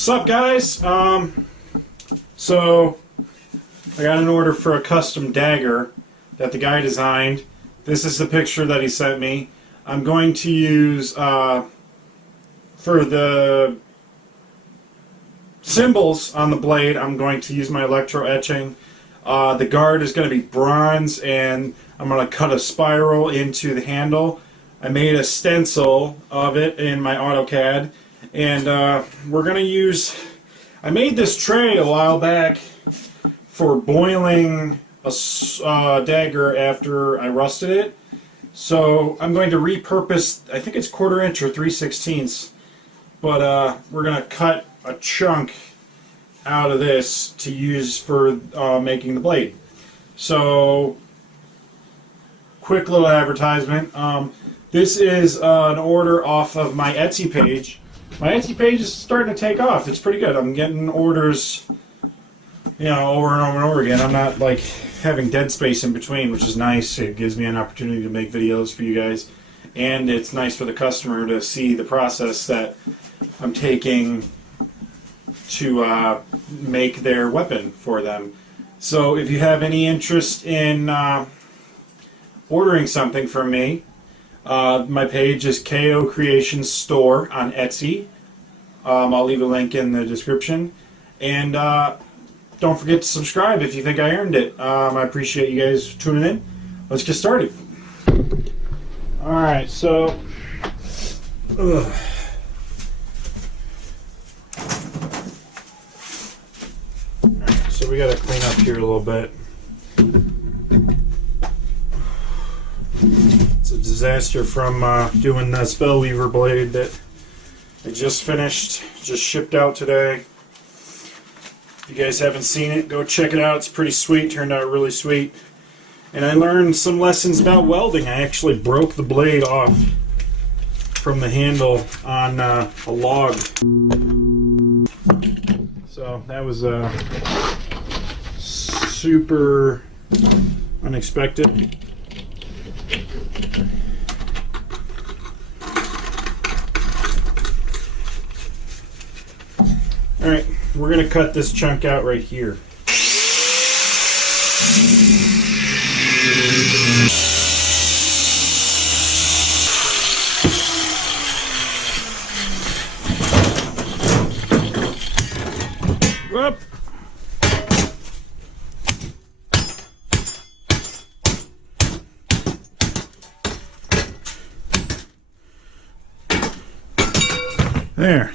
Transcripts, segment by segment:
What's up, guys? So I got an order for a custom dagger that the guy designed. This is the picture that he sent me. I'm going to use for the symbols on the blade, I'm going to use my electro etching. The guard is going to be bronze, and I'm going to cut a spiral into the handle. I made a stencil of it in my AutoCAD, and we're going to use... I made this tray a while back for boiling a dagger after I rusted it. So I'm going to repurpose, I think it's 1/4 inch or 3/16, but we're going to cut a chunk out of this to use for making the blade. So, quick little advertisement. This is an order off of my Etsy page. My Etsy page is starting to take off. It's pretty good. I'm getting orders, you know, over and over and over again. I'm not like having dead space in between, which is nice. It gives me an opportunity to make videos for you guys, and it's nice for the customer to see the process that I'm taking to make their weapon for them. So if you have any interest in ordering something from me, my page is KO Creations Store on Etsy. I'll leave a link in the description, and don't forget to subscribe if you think I earned it. I appreciate you guys tuning in. Let's get started. Alright, so we got to clean up here a little bit. It's a disaster from doing the Spellweaver blade that I just finished, just shipped out today. If you guys haven't seen it, go check it out. It's pretty sweet, turned out really sweet. And I learned some lessons about welding. I actually broke the blade off from the handle on a log. So that was super unexpected. Alright, we're going to cut this chunk out right here. Whoop.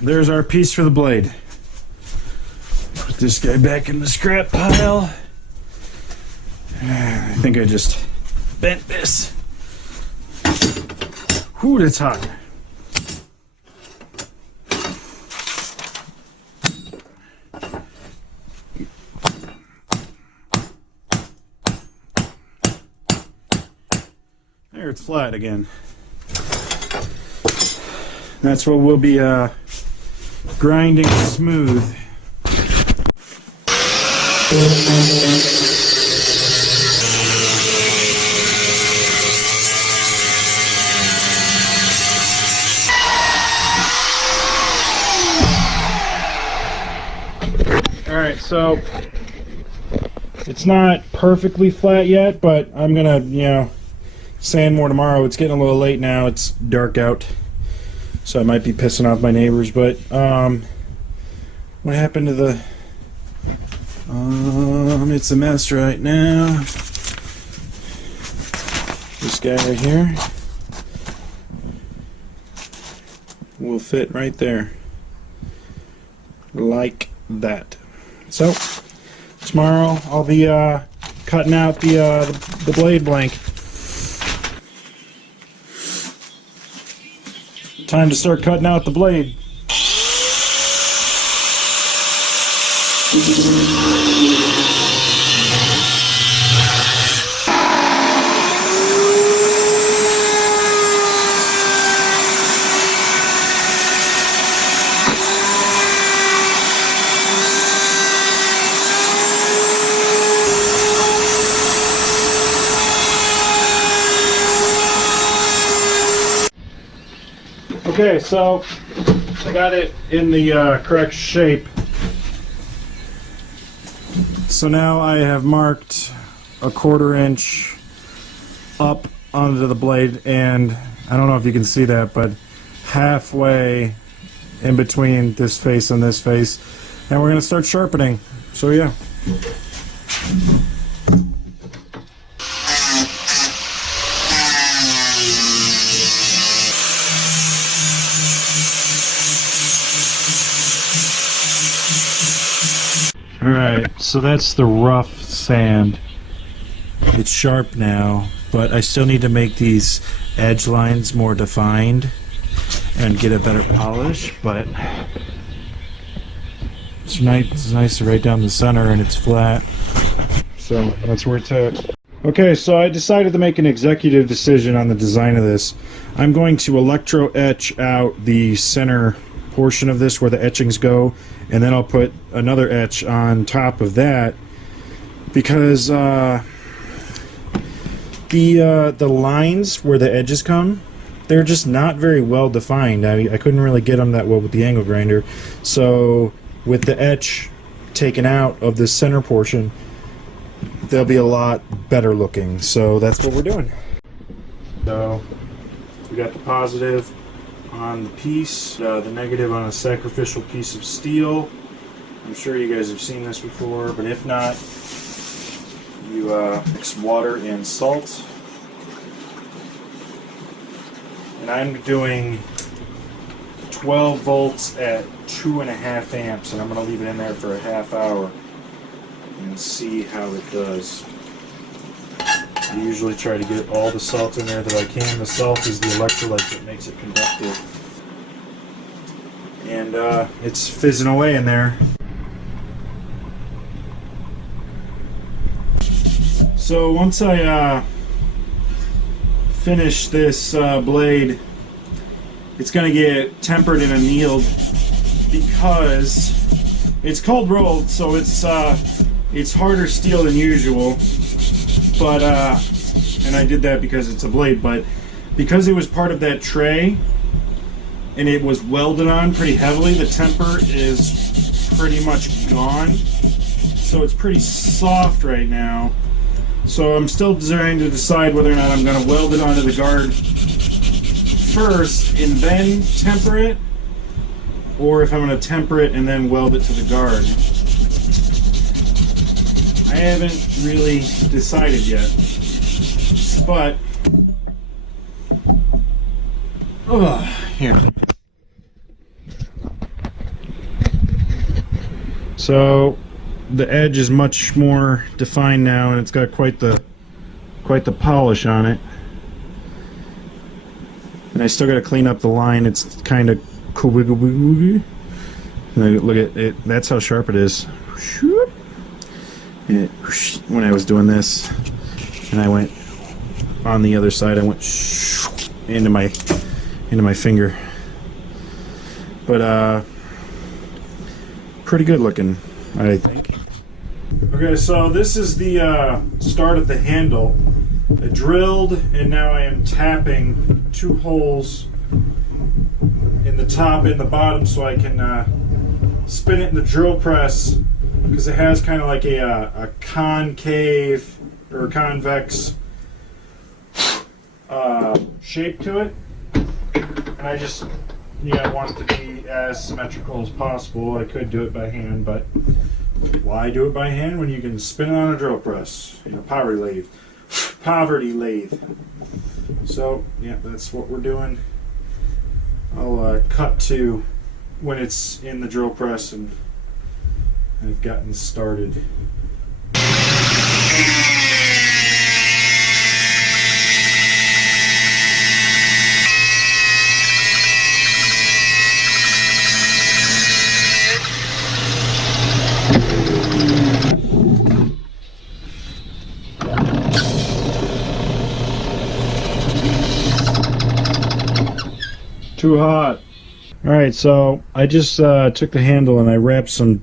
There's our piece for the blade. Put this guy back in the scrap pile. I think I just bent this. Whew, that's hot. There, it's flat again. That's what we'll be grinding smooth. Alright, so it's not perfectly flat yet, but I'm gonna, you know, sand more tomorrow. It's getting a little late now. It's dark out, so I might be pissing off my neighbors, but what happened to the it's a mess right now. This guy right here will fit right there like that. So tomorrow I'll be cutting out the blade blank. Time to start cutting out the blade. Okay, so I got it in the correct shape. So now I have marked a 1/4 inch up onto the blade, and I don't know if you can see that, but halfway in between this face and this face, and we're going to start sharpening. So yeah. Alright, so that's the rough sand. It's sharp now, but I still need to make these edge lines more defined and get a better polish, but it's nice right down the center and it's flat. So that's where it's at. Okay, so I decided to make an executive decision on the design of this. I'm going to electro etch out the center portion of this where the etchings go, and then I'll put another etch on top of that, because the lines where the edges come, they're just not very well defined. I couldn't really get them that well with the angle grinder, so with the etch taken out of the center portion, they'll be a lot better looking. So that's what we're doing. So we got the positive on the piece, the negative on a sacrificial piece of steel. I'm sure you guys have seen this before, but if not, you mix water and salt. And I'm doing 12 volts at 2.5 amps, and I'm going to leave it in there for a half hour and see how it does. I usually try to get all the salt in there that I can. The salt is the electrolyte that makes it conductive. And it's fizzing away in there. So once I finish this blade, it's going to get tempered and annealed because it's cold rolled, so it's harder steel than usual. But and I did that because it's a blade, but because it was part of that tray and it was welded on pretty heavily, the temper is pretty much gone. So it's pretty soft right now. So I'm still trying to decide whether or not I'm going to weld it onto the guard first and then temper it, or if I'm going to temper it and then weld it to the guard. I haven't really decided yet, but here. So the edge is much more defined now, and it's got quite the polish on it. And I still got to clean up the line. It's kind of wiggle. Look at it. That's how sharp it is. When I was doing this, and I went on the other side, I went into my finger. But pretty good looking, I think. Okay, so this is the start of the handle. I drilled, and now I am tapping 2 holes in the top and the bottom so I can spin it in the drill press, because it has kind of like a concave or convex shape to it, and I just want it to be as symmetrical as possible. I could do it by hand, but why do it by hand when you can spin it on a drill press? Poverty lathe. So yeah, that's what we're doing. I'll cut to when it's in the drill press and I've gotten started. Too hot. Alright, so I just took the handle and I wrapped some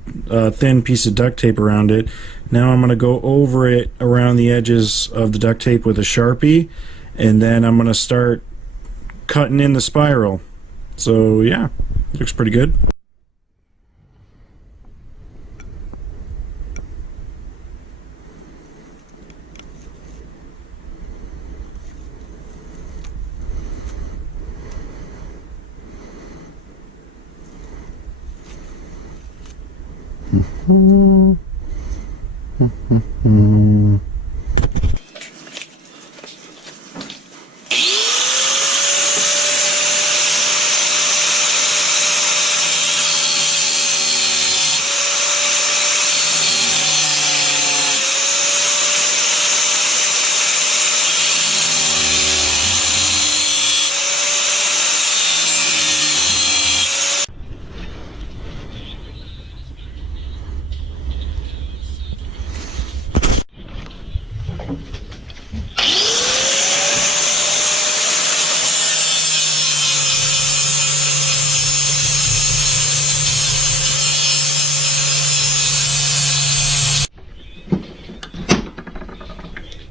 thin piece of duct tape around it. Now I'm going to go over it around the edges of the duct tape with a Sharpie, and then I'm going to start cutting in the spiral. So yeah. Looks pretty good.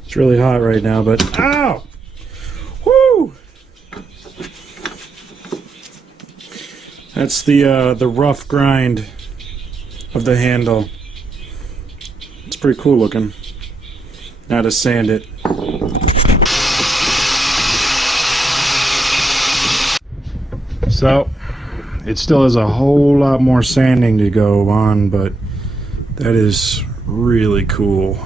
It's really hot right now, but ow! Woo! That's the rough grind of the handle. It's pretty cool looking. Now to sand it. So it still has a whole lot more sanding to go on, but that is really cool.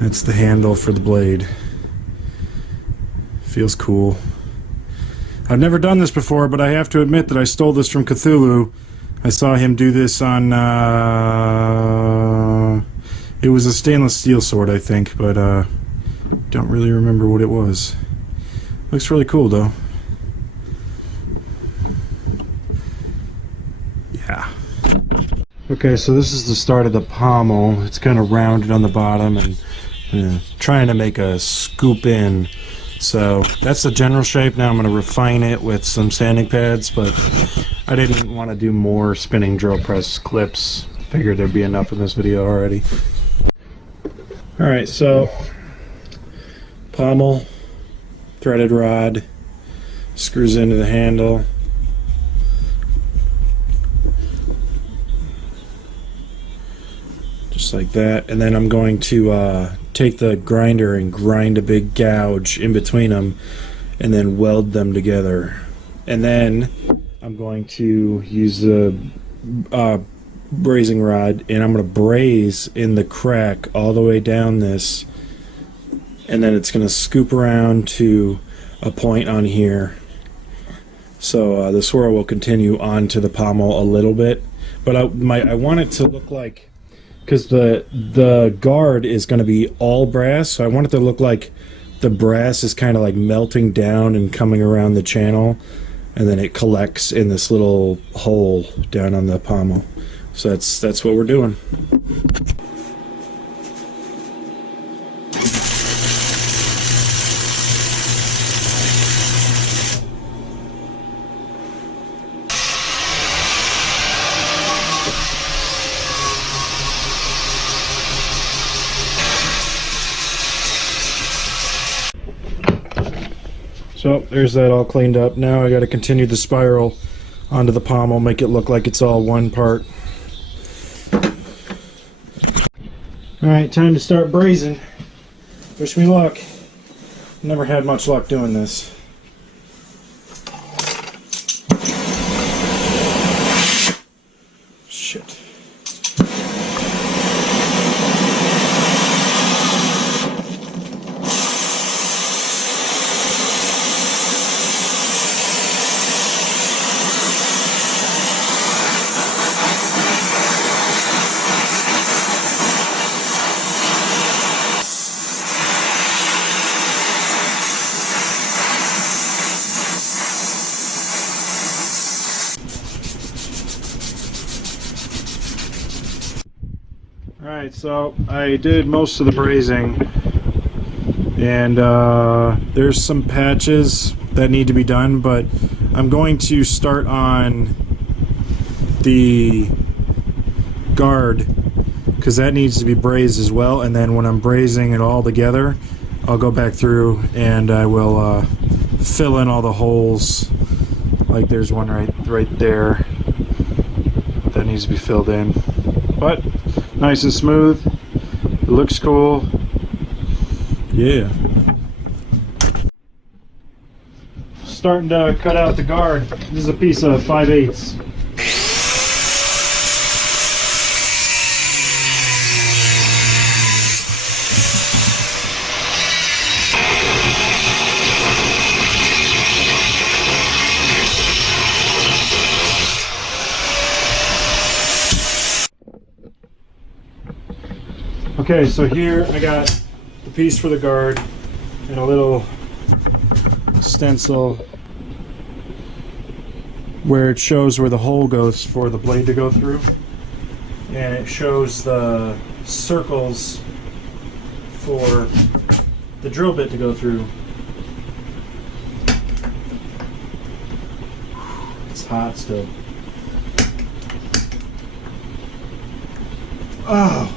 That's the handle for the blade. Feels cool. I've never done this before, but I have to admit that I stole this from Cthulhu. I saw him do this on, it was a stainless steel sword, I think, but don't really remember what it was. Looks really cool, though. Yeah. Okay, so this is the start of the pommel. It's kind of rounded on the bottom and trying to make a scoop in. So that's the general shape. Now I'm going to refine it with some sanding pads, but I didn't want to do more spinning drill press clips. Figured there'd be enough in this video already. Alright, so pommel, threaded rod, screws into the handle. Just like that, and then I'm going to take the grinder and grind a big gouge in between them and then weld them together. And then I'm going to use the brazing rod and I'm going to braze in the crack all the way down this, and then it's going to scoop around to a point on here. So the swirl will continue onto the pommel a little bit, but I want it to look like, because the guard is going to be all brass, so I want it to look like the brass is kind of like melting down and coming around the channel, and then it collects in this little hole down on the pommel. So that's what we're doing. So there's that all cleaned up. Now I got to continue the spiral onto the pommel, make it look like it's all one part. Alright, time to start brazing. Wish me luck. Never had much luck doing this. Shit. Alright, so I did most of the brazing, and there's some patches that need to be done, but I'm going to start on the guard because that needs to be brazed as well, and then when I'm brazing it all together I'll go back through and I will fill in all the holes Like there's one right there that needs to be filled in. But nice and smooth. It looks cool. Yeah. Starting to cut out the guard. This is a piece of 5/8. Okay, so here I got the piece for the guard and a little stencil where it shows where the hole goes for the blade to go through, and it shows the circles for the drill bit to go through. It's hot still. Oh.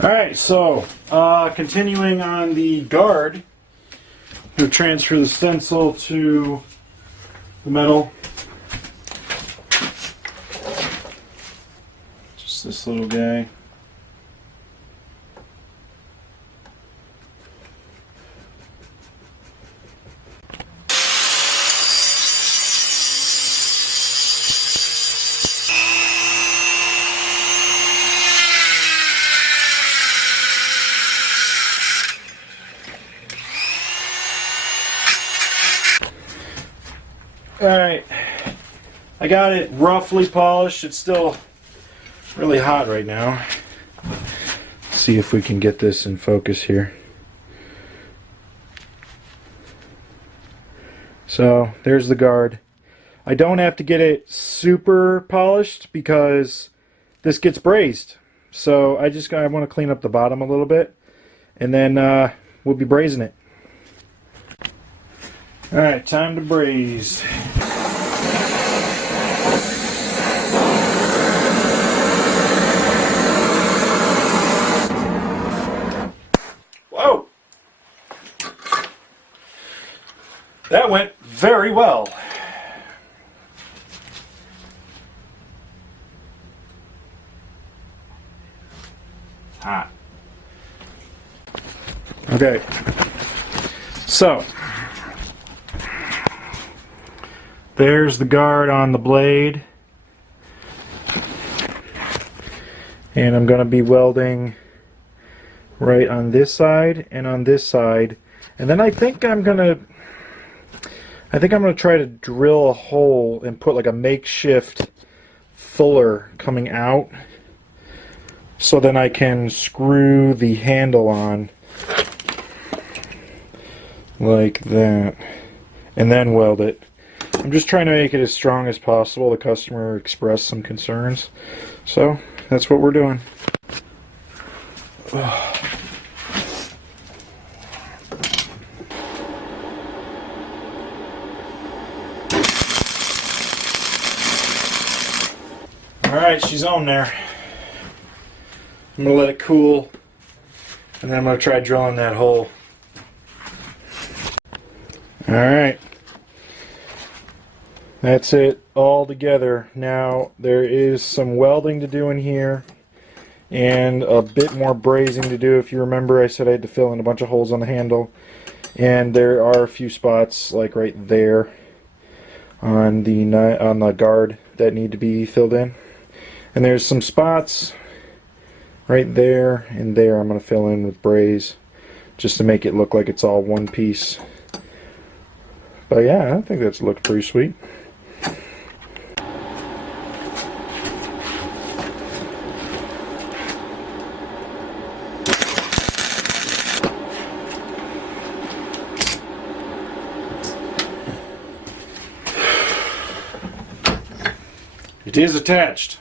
Alright, so continuing on the guard, we'll transfer the stencil to the metal. Just this little guy. Alright, I got it roughly polished. It's still really hot right now. Let's see if we can get this in focus here. So there's the guard. I don't have to get it super polished because this gets brazed. So I want to clean up the bottom a little bit, and then we'll be brazing it. Alright, time to braze. Whoa! That went very well. Hot. Okay. So there's the guard on the blade, and I'm going to be welding right on this side and on this side, and then I think I'm going to try to drill a hole and put like a makeshift fuller coming out, so then I can screw the handle on like that and then weld it. I'm just trying to make it as strong as possible. The customer expressed some concerns, so that's what we're doing. Alright, she's on there. I'm going to let it cool, and then I'm going to try drilling that hole. Alright. That's it all together. Now there is some welding to do in here and a bit more brazing to do. If you remember, I said I had to fill in a bunch of holes on the handle, and there are a few spots like right there on the guard that need to be filled in, and there's some spots right there and there I'm going to fill in with braze just to make it look like it's all one piece. But yeah, I think that's looked pretty sweet. It is attached.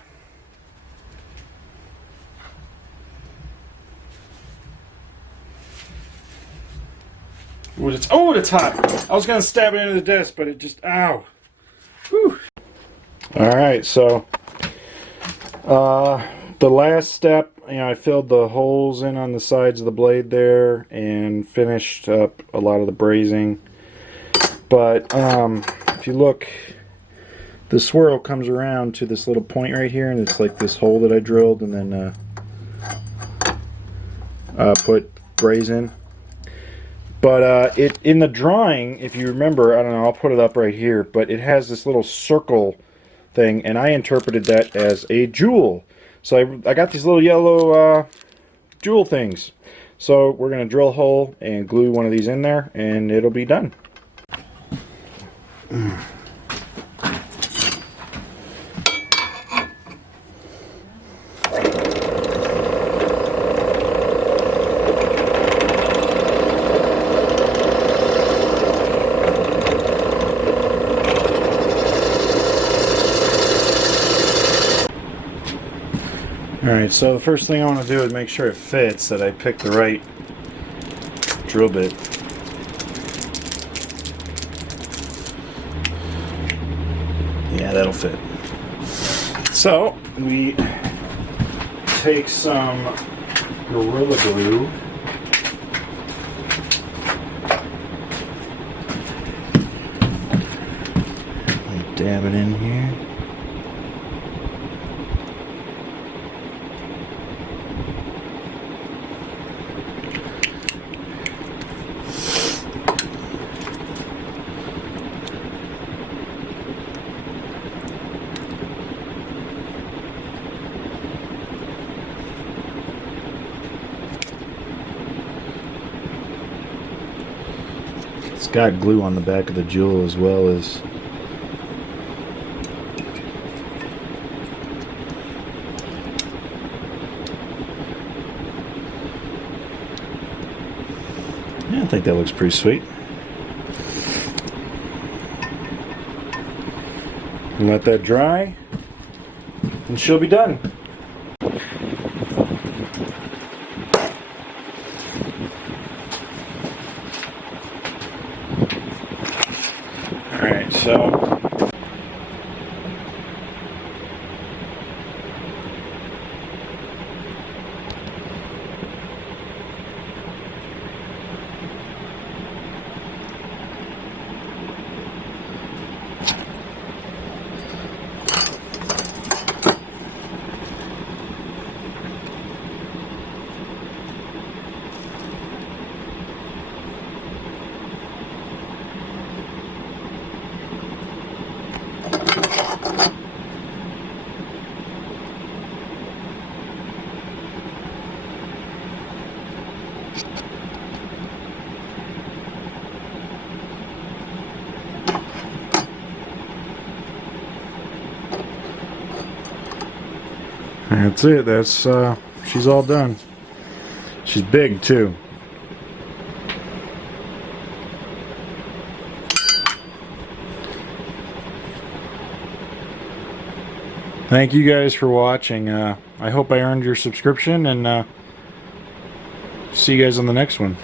Oh, it's hot. I was gonna stab it into the desk, but it just, ow. Whew. All right, so the last step, I filled the holes in on the sides of the blade there and finished up a lot of the brazing. But if you look, the swirl comes around to this little point right here, and it's like this hole that I drilled and then put braze in. But it in the drawing, if you remember, I don't know, I'll put it up right here, but it has this little circle thing, and I interpreted that as a jewel. So I got these little yellow jewel things. So we're going to drill a hole and glue one of these in there, and it'll be done. Alright, so the first thing I want to do is make sure it fits, that I pick the right drill bit. Yeah, that'll fit. So, we take some Gorilla Glue. Dab it in here. It's got glue on the back of the jewel as well as yeah, I think that looks pretty sweet. And let that dry and she'll be done. Alright, so that's it. That's she's all done. She's big too. Thank you guys for watching. I hope I earned your subscription, and see you guys on the next one.